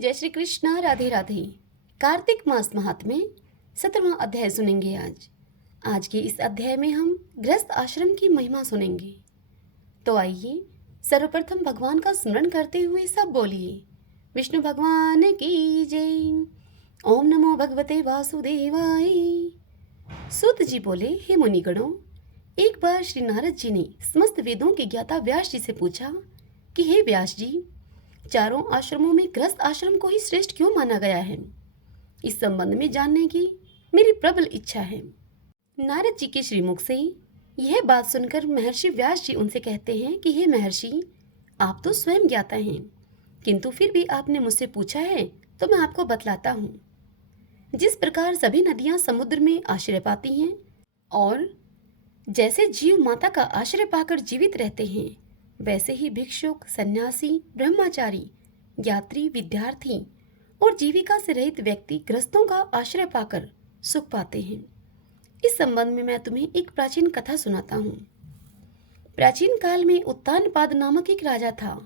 जय श्री कृष्णा। राधे राधे। कार्तिक मास महात्म्य 17वां अध्याय सुनेंगे आज के इस अध्याय में हम गृहस्थ आश्रम की महिमा सुनेंगे। तो आइए सर्वप्रथम भगवान का स्मरण करते हुए सब बोलिए, विष्णु भगवान की जय। ओम नमो भगवते वासुदेवाय। सूत जी बोले, हे मुनिगणों, एक बार श्री नारद जी ने समस्त वेदों के ज्ञाता व्यास जी से पूछा कि हे व्यास जी, चारों आश्रमों में गृहस्थ आश्रम को ही श्रेष्ठ क्यों माना गया है? इस संबंध में जानने की मेरी प्रबल इच्छा है। नारद जी के श्रीमुख से यह बात सुनकर महर्षि व्यास जी उनसे कहते हैं कि हे महर्षि, आप तो स्वयं ज्ञाता हैं, किंतु फिर भी आपने मुझसे पूछा है तो मैं आपको बतलाता हूँ। जिस प्रकार सभी नदियाँ समुद्र में आश्रय पाती हैं और जैसे जीव माता का आश्रय पाकर जीवित रहते हैं, वैसे ही भिक्षुक, सन्यासी, ब्रह्मचारी, यात्री, विद्यार्थी और जीविका से रहित व्यक्ति गृहस्थों का आश्रय पाकर सुख पाते हैं। इस संबंध में मैं तुम्हें एक प्राचीन कथा सुनाता हूँ। प्राचीन काल में उत्तानपाद नामक एक राजा था,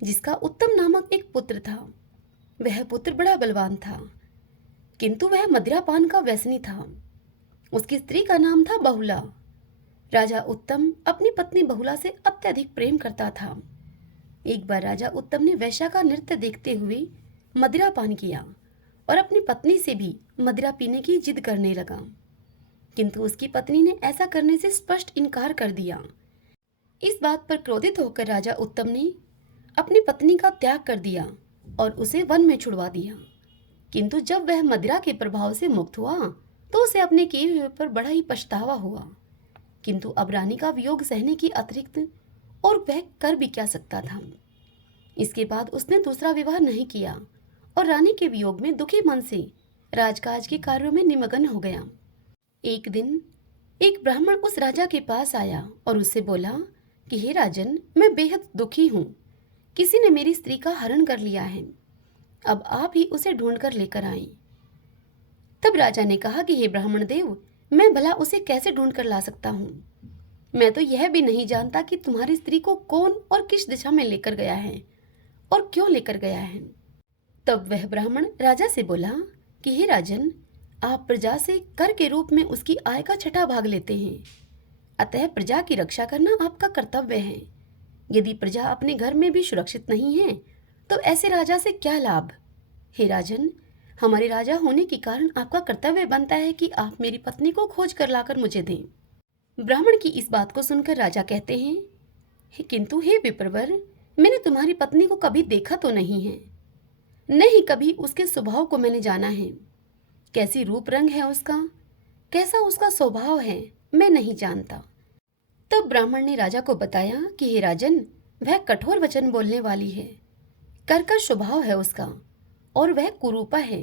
जिसका उत्तम नामक एक पुत्र था। वह पुत्र बड़ा बलवान था, किंतु वह मदिरापान का व्यसनी था। उसकी स्त्री का नाम था बहुला। राजा उत्तम अपनी पत्नी बहुला से अत्यधिक प्रेम करता था। एक बार राजा उत्तम ने वैश्या का नृत्य देखते हुए मदिरा पान किया और अपनी पत्नी से भी मदिरा पीने की जिद करने लगा, किंतु उसकी पत्नी ने ऐसा करने से स्पष्ट इनकार कर दिया। इस बात पर क्रोधित होकर राजा उत्तम ने अपनी पत्नी का त्याग कर दिया और उसे वन में छुड़वा दिया। किंतु जब वह मदिरा के प्रभाव से मुक्त हुआ तो उसे अपने किए हुए पर बड़ा ही पछतावा हुआ। किंतु अब रानी का वियोग सहने की अतिरिक्त और वह कर भी क्या सकता था। इसके बाद उसने दूसरा विवाह नहीं किया और रानी के वियोग में दुखी मन से राजकाज के कार्यों में निमग्न हो गया। एक दिन एक ब्राह्मण उस राजा के पास आया और उससे बोला कि हे राजन, मैं बेहद दुखी हूँ। किसी ने मेरी स्त्री का हरण कर लिया है, अब आप ही उसे ढूंढ कर लेकर आए। तब राजा ने कहा कि हे ब्राह्मण देव, मैं भला उसे कैसे ढूंढ कर ला सकता हूँ? मैं तो यह भी नहीं जानता कि तुम्हारी स्त्री को कौन और किस दिशा में लेकर गया है और क्यों लेकर गया है। तब वह ब्राह्मण राजा से बोला कि हे राजन, आप प्रजा से कर के रूप में उसकी आय का छठा भाग लेते हैं, अतः प्रजा की रक्षा करना आपका कर्तव्य है। यदि प्रजा अपने घर में भी सुरक्षित नहीं है तो ऐसे राजा से क्या लाभ? हे राजन, हमारे राजा होने के कारण आपका कर्तव्य बनता है कि आप मेरी पत्नी को खोज कर लाकर मुझे दें। ब्राह्मण की इस बात को सुनकर राजा कहते हैं, किंतु हे विप्रवर, मैंने तुम्हारी पत्नी को कभी देखा तो नहीं है, नहीं कभी उसके स्वभाव को मैंने जाना है। कैसी रूप रंग है उसका, कैसा उसका स्वभाव है, मैं नहीं जानता। तब ब्राह्मण ने राजा को बताया कि हे राजन, वह कठोर वचन बोलने वाली है, कर्कश स्वभाव है उसका और वह कुरूपा है।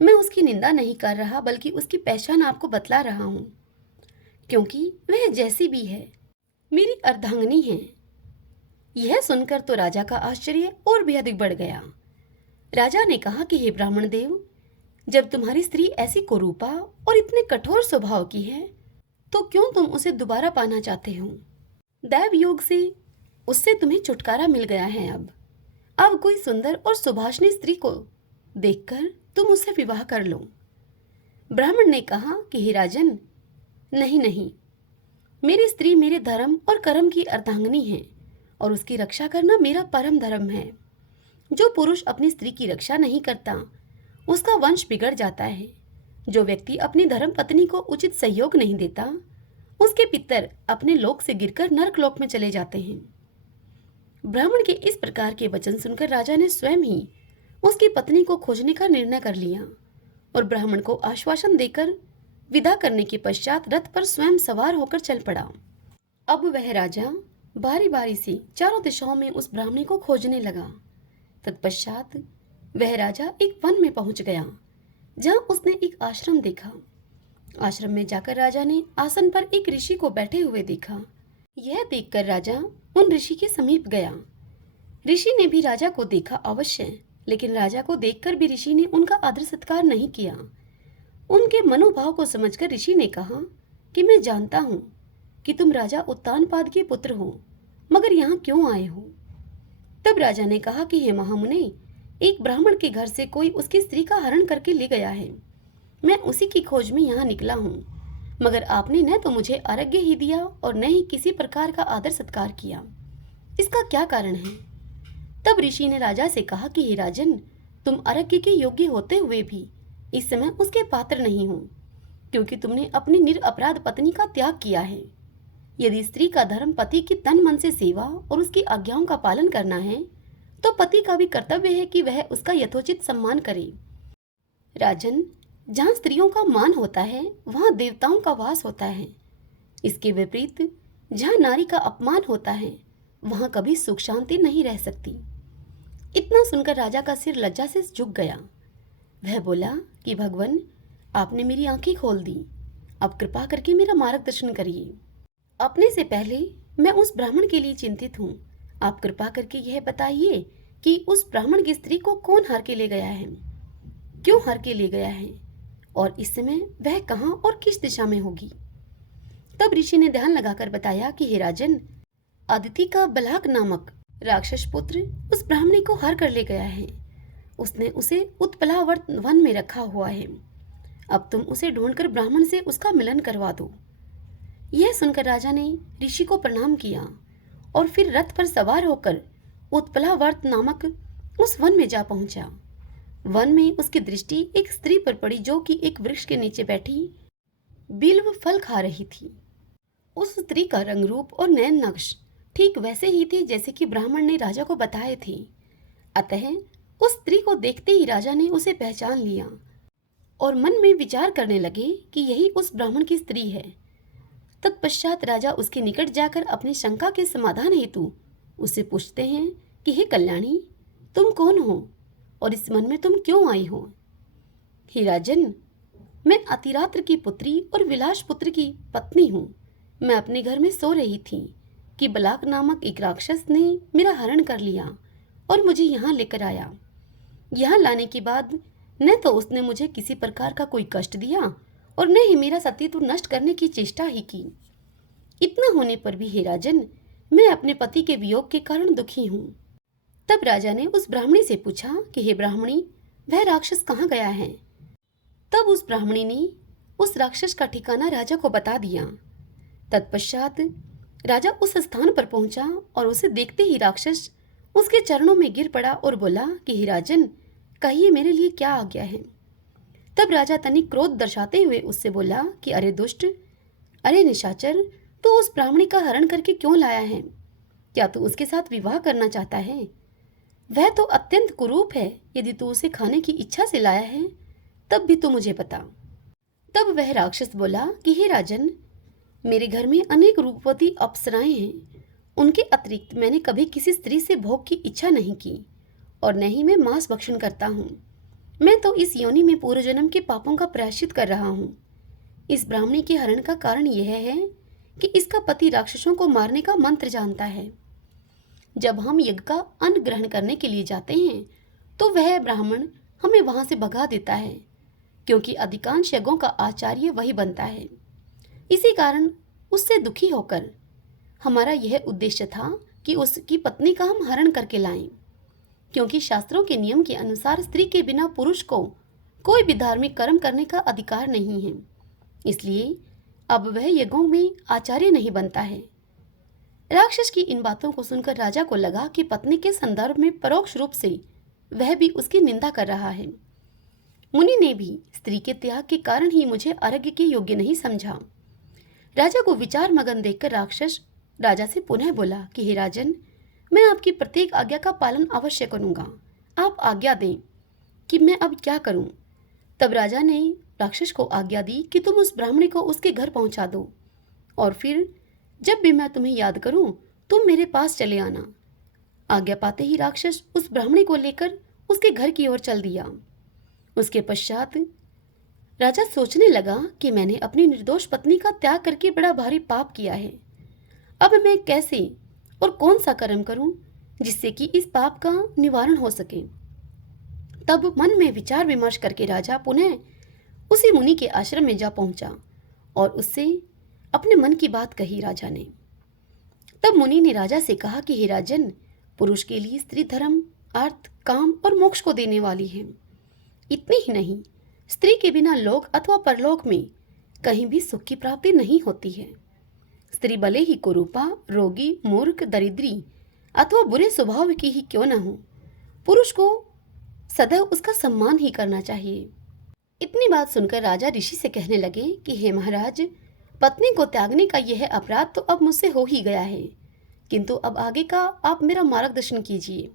मैं उसकी निंदा नहीं कर रहा, बल्कि उसकी पहचान आपको बतला रहा हूँ, क्योंकि वह जैसी भी है मेरी अर्धांगिनी है। यह सुनकर तो राजा का आश्चर्य और भी अधिक बढ़ गया। राजा ने कहा कि हे ब्राह्मण देव, जब तुम्हारी स्त्री ऐसी कुरूपा और इतने कठोर स्वभाव की है तो क्यों तुम उसे दोबारा पाना चाहते हो? दैव योग से उससे तुम्हें छुटकारा मिल गया है। अब कोई सुंदर और सुभाषिनी स्त्री को देखकर तुम उससे विवाह कर लो। ब्राह्मण ने कहा कि हे राजन, नहीं नहीं, मेरी स्त्री मेरे धर्म और कर्म की अर्धांगिनी है और उसकी रक्षा करना मेरा परम धर्म है। जो पुरुष अपनी स्त्री की रक्षा नहीं करता उसका वंश बिगड़ जाता है। जो व्यक्ति अपनी धर्म पत्नी को उचित सहयोग नहीं देता उसके पितर अपने लोक से गिरकर नरक लोक में चले जाते हैं। ब्राह्मण के इस प्रकार के वचन सुनकर राजा ने स्वयं ही उसकी पत्नी को खोजने का निर्णय कर लिया और ब्राह्मण को आश्वासन देकर विदा करने के पश्चात रथ पर स्वयं सवार होकर चल पड़ा। अब वह राजा बारी बारी से चारों दिशाओं में उस ब्राह्मणी को खोजने लगा। तत्पश्चात वह राजा एक वन में पहुंच गया, जहां उसने एक आश्रम देखा। आश्रम में जाकर राजा ने आसन पर एक ऋषि को बैठे हुए देखा। यह देखकर राजा उन ऋषि के समीप गया। ऋषि ने भी राजा को देखा अवश्य, लेकिन राजा को देखकर भी ऋषि ने उनका आदर सत्कार नहीं किया। उनके मनोभाव को समझकर ऋषि ने कहा कि मैं जानता हूँ कि तुम राजा उत्तानपाद के पुत्र हो, मगर यहाँ क्यों आए हो? तब राजा ने कहा कि हे महामुने, एक ब्राह्मण के घर से कोई उसकी स्त्री का हरण करके ले गया है। मैं उसी की खोज में यहाँ निकला हूँ, मगर आपने न तो मुझे आरोग्य ही दिया और न ही किसी प्रकार का आदर सत्कार किया। इसका क्या कारण है? तब ऋषि ने राजा से कहा कि हे राजन, तुम आरोग्य के योग्य होते हुए भी इस समय उसके पात्र नहीं हो, क्योंकि तुमने अपनी निरपराध पत्नी का त्याग किया है। यदि स्त्री का धर्म पति की तन मन से सेवा और उसकी आज्ञाओं का पालन करना है, तो पति का भी कर्तव्य है कि वह उसका यथोचित सम्मान करे। राजन, जहाँ स्त्रियों का मान होता है वहाँ देवताओं का वास होता है। इसके विपरीत जहाँ नारी का अपमान होता है वहाँ कभी सुख शांति नहीं रह सकती। इतना सुनकर राजा का सिर लज्जा से झुक गया। वह बोला कि भगवान, आपने मेरी आंखें खोल दी, अब कृपा करके मेरा मार्गदर्शन करिए। अपने से पहले मैं उस ब्राह्मण के लिए चिंतित हूँ। आप कृपा करके यह बताइए कि उस ब्राह्मण की स्त्री को कौन हर के ले गया है, क्यों हर के ले गया है, और इस समय वह कहाँ और किस दिशा में होगी। तब ऋषि ने ध्यान लगाकर बताया कि हे राजन, अदिति का बलाक नामक राक्षस पुत्र उस ब्राह्मणी को हर कर ले गया है। उसने उसे उत्पलावर्त वन में रखा हुआ है। अब तुम उसे ढूंढकर ब्राह्मण से उसका मिलन करवा दो। यह सुनकर राजा ने ऋषि को प्रणाम किया और फिर रथ पर सवार होकर उत्पलावर्त नामक उस वन में जा पहुंचा। वन में उसकी दृष्टि एक स्त्री पर पड़ी जो कि एक वृक्ष के नीचे बैठी बिल्व फल खा रही थी। उस स्त्री का रंग रूप और नयन नक्श ठीक वैसे ही थे जैसे कि ब्राह्मण ने राजा को बताए थे। अतः उस स्त्री को देखते ही राजा ने उसे पहचान लिया और मन में विचार करने लगे कि यही उस ब्राह्मण की स्त्री है। तत्पश्चात राजा उसके निकट जाकर अपनी शंका के समाधान हेतु उससे पूछते हैं कि हे कल्याणी, तुम कौन हो और इस मन में तुम क्यों आई हो? हे राजन, मैं अतिरात्र की पुत्री और विलास पुत्र की पत्नी हूँ। मैं अपने घर में सो रही थी कि बलाक नामक एक राक्षस ने मेरा हरण कर लिया और मुझे यहाँ लेकर आया। यहाँ लाने के बाद न तो उसने मुझे किसी प्रकार का कोई कष्ट दिया और न ही मेरा सतीत्व नष्ट करने की चेष्टा ही की। इतना होने पर भी हे राजन, मैं अपने पति के वियोग के कारण दुखी हूँ। तब राजा ने उस ब्राह्मणी से पूछा कि हे ब्राह्मणी, वह राक्षस कहाँ गया है? तब उस ब्राह्मणी ने उस राक्षस का ठिकाना राजा को बता दिया। तत्पश्चात राजा उस स्थान पर पहुंचा और उसे देखते ही राक्षस उसके चरणों में गिर पड़ा और बोला कि हे राजन, कहिए मेरे लिए क्या आज्ञा है। तब राजा तनिक क्रोध दर्शाते हुए उससे बोला कि अरे दुष्ट, अरे निशाचर, तू उस ब्राह्मणी का हरण करके क्यों लाया है? क्या तू उसके साथ विवाह करना चाहता है? वह तो अत्यंत कुरूप है। यदि तू उसे खाने की इच्छा से लाया है तब भी तू मुझे बता। तब वह राक्षस बोला कि हे राजन, मेरे घर में अनेक रूपवती अप्सराएं हैं। उनके अतिरिक्त मैंने कभी किसी स्त्री से भोग की इच्छा नहीं की और न ही मैं मांस भक्षण करता हूँ। मैं तो इस योनि में पूर्व जन्म के पापों का प्रायश्चित कर रहा हूँ। इस ब्राह्मणी के हरण का कारण यह है कि इसका पति राक्षसों को मारने का मंत्र जानता है। जब हम यज्ञ का अन्न ग्रहण करने के लिए जाते हैं तो वह ब्राह्मण हमें वहां से भगा देता है, क्योंकि अधिकांश यज्ञों का आचार्य वही बनता है। इसी कारण उससे दुखी होकर हमारा यह उद्देश्य था कि उसकी पत्नी का हम हरण करके लाएं, क्योंकि शास्त्रों के नियम के अनुसार स्त्री के बिना पुरुष को कोई भी धार्मिक कर्म करने का अधिकार नहीं है। इसलिए अब वह यज्ञों में आचार्य नहीं बनता है। राक्षस की इन बातों को सुनकर राजा को लगा कि पत्नी के संदर्भ में परोक्ष रूप से वह भी उसकी निंदा कर रहा है। मुनि ने भी स्त्री के त्याग के कारण ही मुझे आरोग्य के योग्य नहीं समझा। राजा को विचार मगन देखकर राक्षस राजा से पुनः बोला कि हे राजन, मैं आपकी प्रत्येक आज्ञा का पालन अवश्य करूंगा। आप आज्ञा दें कि मैं अब क्या करूं। तब राजा ने राक्षस को आज्ञा दी कि तुम उस ब्राह्मणी को उसके घर पहुंचा दो और फिर जब भी मैं तुम्हें याद करूं तुम मेरे पास चले आना। आज्ञा पाते ही राक्षस उस ब्राह्मणी को लेकर उसके घर की ओर चल दिया। उसके पश्चात राजा सोचने लगा कि मैंने अपनी निर्दोष पत्नी का त्याग करके बड़ा भारी पाप किया है। अब मैं कैसे और कौन सा कर्म करूं जिससे कि इस पाप का निवारण हो सके। तब मन में विचार विमर्श करके राजा पुनः उसी मुनि के आश्रम में जा पहुंचा और उससे अपने मन की बात कही राजा ने। तब मुनि ने राजा से कहा कि हे राजन, पुरुष के लिए स्त्री धर्म अर्थ, काम और मोक्ष को देने वाली है। इतनी ही नहीं, स्त्री के बिना लोक अथवा परलोक में कहीं भी सुख की प्राप्ति नहीं होती है। स्त्री भले ही कुरूपा, रोगी, मूर्ख, दरिद्री अथवा बुरे स्वभाव की ही क्यों न हो, पुरुष को सदैव उसका सम्मान ही करना चाहिए। इतनी बात सुनकर राजा ऋषि से कहने लगे कि हे महाराज, पत्नी को त्यागने का यह अपराध तो अब मुझसे हो ही गया है, किंतु अब आगे का आप मेरा मार्गदर्शन कीजिए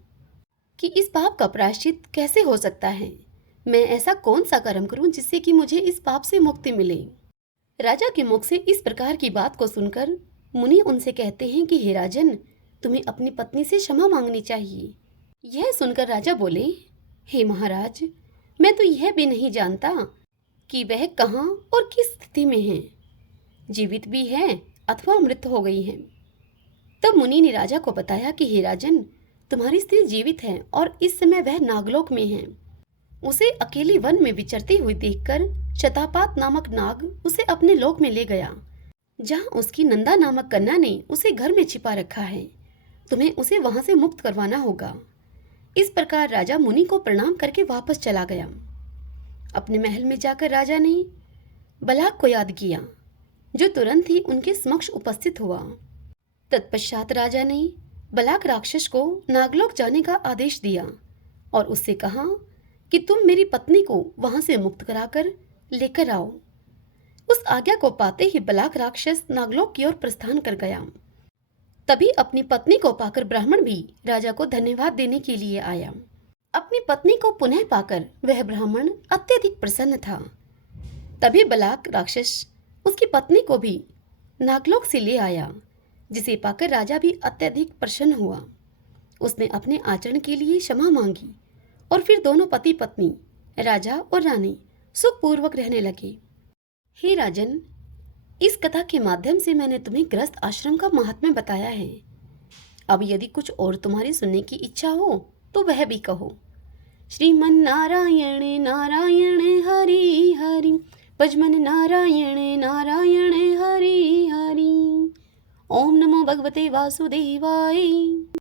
कि इस पाप का प्रायश्चित कैसे हो सकता है। मैं ऐसा कौन सा कर्म करूं जिससे कि मुझे इस पाप से मुक्ति मिले। राजा के मुख से इस प्रकार की बात को सुनकर मुनि उनसे कहते हैं कि हे राजन, तुम्हें अपनी पत्नी से क्षमा मांगनी चाहिए। यह सुनकर राजा बोले, हे महाराज, मैं तो यह भी नहीं जानता कि वह कहाँ और किस स्थिति में है, जीवित भी है अथवा मृत हो गई है। तब मुनि ने राजा को बताया कि हे राजन, तुम्हारी स्त्री जीवित है और इस समय वह नागलोक में है। उसे अकेली वन में विचरती हुई देखकर शतापात नामक नाग उसे अपने लोक में ले गया, जहाँ उसकी नंदा नामक कन्या ने उसे घर में छिपा रखा है। तुम्हें उसे वहां से मुक्त करवाना होगा। इस प्रकार राजा मुनि को प्रणाम करके वापस चला गया। अपने महल में जाकर राजा ने बलाक को याद किया, जो तुरंत ही उनके समक्ष उपस्थित हुआ। तत्पश्चात राजा ने बलाक राक्षस को नागलोक जाने का आदेश दिया और उससे कहा कि तुम मेरी पत्नी को वहां से मुक्त कराकर लेकर आओ। उस आज्ञा को पाते ही बलाक राक्षस नागलोक की ओर प्रस्थान कर गया। तभी अपनी पत्नी को पाकर ब्राह्मण भी राजा को धन्यवाद देने के लिए आया। अपनी पत्नी को पुनः पाकर वह ब्राह्मण अत्यधिक प्रसन्न था। तभी बलाक राक्षस उसकी पत्नी को भी नागलोक से ले आया, जिसे पाकर राजा भी अत्यधिक प्रसन्न हुआ। उसने अपने आचरण के लिए क्षमा मांगी और फिर दोनों पति पत्नी, राजा और रानी, सुखपूर्वक रहने लगे। हे राजन, इस कथा के माध्यम से मैंने तुम्हें गृहस्थ आश्रम का महात्म्य बताया है। अब यदि कुछ और तुम्हारी सुनने की इच्छा हो तो वह भी कहो। श्रीमन नारायण नारायण हरि हरि, भजमन नारायण नारायण हरि हरि। ओम नमो भगवते वासुदेवाय।